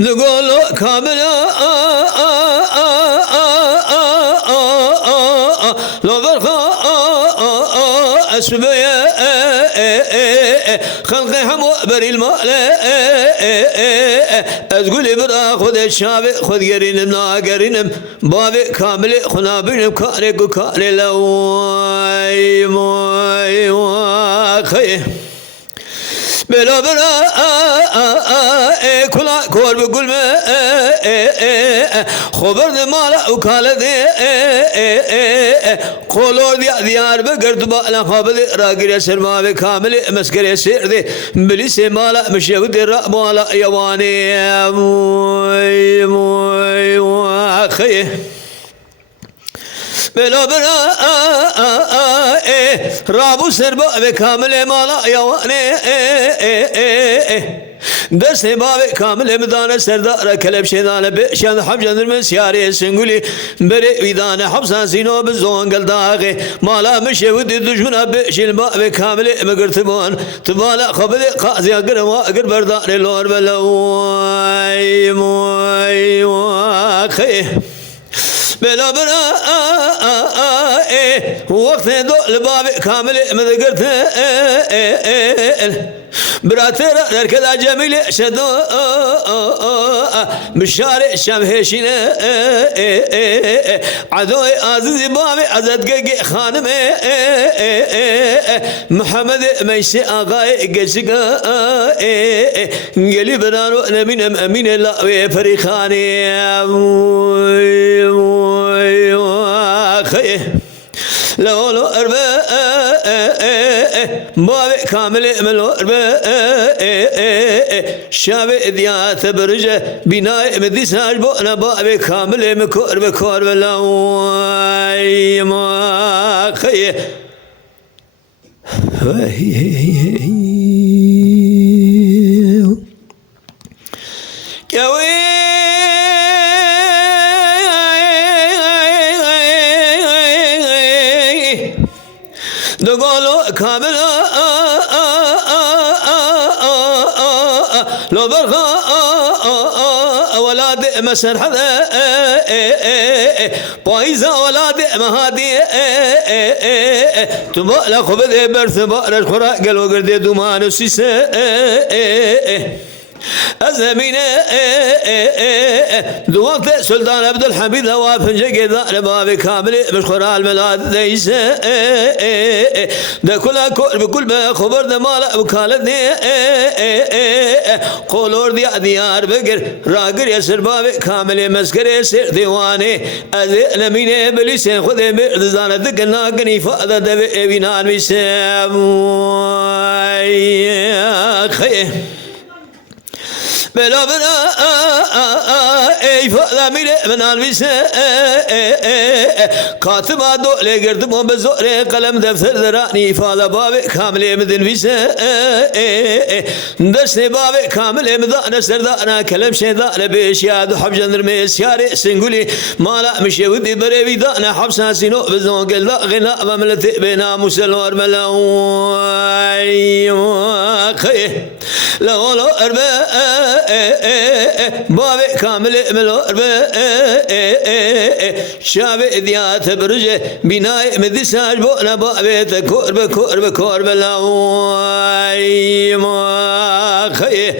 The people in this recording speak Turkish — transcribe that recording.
نقول كامل لو برخا أسبيا خلقي حمو بري المال أتقولي برا خذ الشابي خذ قرينم لا قرينم بابي كامل خنا بينم كارك وكاري لواي موي واخي بلا بلا كلا كور بقول ما خبر مالا وكالة قولور ديار بقرد بالا خابد راقر يسر ما بكامل مسكر يسر دي بليس مالا مشيود مالا يواني موي موي واخي بلا بلا رابو سربا بكامل مالا يواني دست باب كامل مدان سردار كلب شيطان بشان حبجن المسياري سنقولي بري ويدان حبسان زينو بزون قل داغي مالا مشي ودي دجمنا بشيل باب كامل مقرتبون تبالا خبلي قازي اقر واقر بردان اللور بلواي موي واخي بلا بلا وقت دول باب كامل مذكرت براتر ركض جميل شدو مشاري الشام هشينا عدوي عزيز بابي عزت خانم محمد ميسي آغاي قشق قلي بنانو نبينم أمين الله فريخاني واخي لولو أربا بابي كامل ملو أربا شابي ديات برجة بناي مديساج بونا بابي كامل مكور بكور بلاي ما خي دقولو كامل لو برخا ولاد مسر حذا بايزا ولاد مهادي تبقى خبذ برث بقرش خرا قلو قردي دومان وسيسا أزمينة دوقت سلطان عبد الحميد وافنجة كذا بابي كامل مشخور الميلاد ليس ده كلها بكل ما خبر ده مالا وكالتني قولور ديار بقر راقر يسر بابي كامل مسكر يسر ديواني أزمينة بليسين خذي مردزانة دقنا قني فاذا دبي بينان بيسام خيه بلا بلا ey fala mire menal bise katıba dole girdim o bezore kalem defter derani fala babe kamile midin bise deste babe kamile midane serdana kalem şeydane beş yadu habjanır mesyare singuli mala mişevdi berevi dane habsa sino bezon gelda gina memleti bena muselor melaway la olo erbe بابي كامل ملور شابي ديات برجة بناي مدساج بونا بابي تكور بكور بكور بلاوي ما خيه